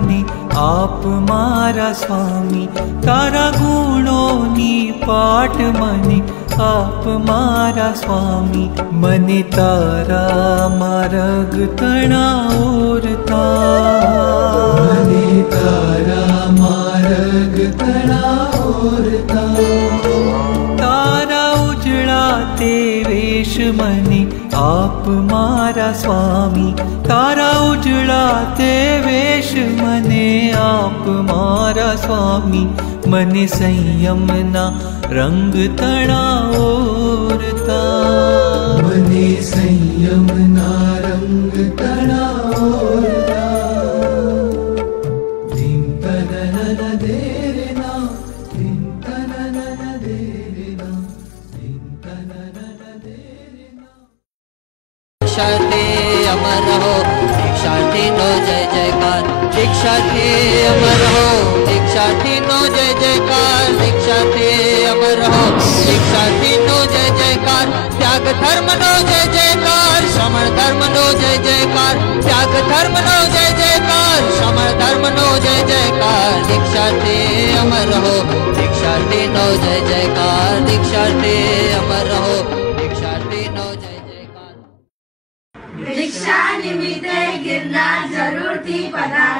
મને આપ મારા સ્વામી, તારા ગુણોની પાટ મને આપ મારા સ્વામી, મને તારા માર્ગ તણાવોરતા, મને તારા માર્ગ તણાવોરતા, તારા ઉજળા તે વેશ મને આપ મારા સ્વામી, તારા ઉજળા તે વેશ મને આપ મારા સ્વામી, મને સંયમના રંગ તણાવોરતા, મને સંયમના રંગ તણાવોરતા, ધીમ તનનન દેરના, ધીમ તનનન દેરના, ધીમ તનનન દેરના. दीक्षार्थी अमर हो, दीक्षार्थी नो जय जयकार, दीक्षार्थी अमर हो, दीक्षार्थी नो जय जयकार, दीक्षार्थी अमर हो, दीक्षार्थी नो जय जयकार, त्याग धर्म नो जय जयकार, श्रमण धर्म नो जय जयकार, त्याग धर्म नो जय जयकार, श्रमण धर्म नो जय जयकार, दीक्षार्थी अमर हो, दीक्षार्थी नो जय जयकार, दीक्षार्थी अमर हो, दीक्षार्थी नो जय जयकार. दीक्षा निमित्ते गिरनार जरूर थी पधार.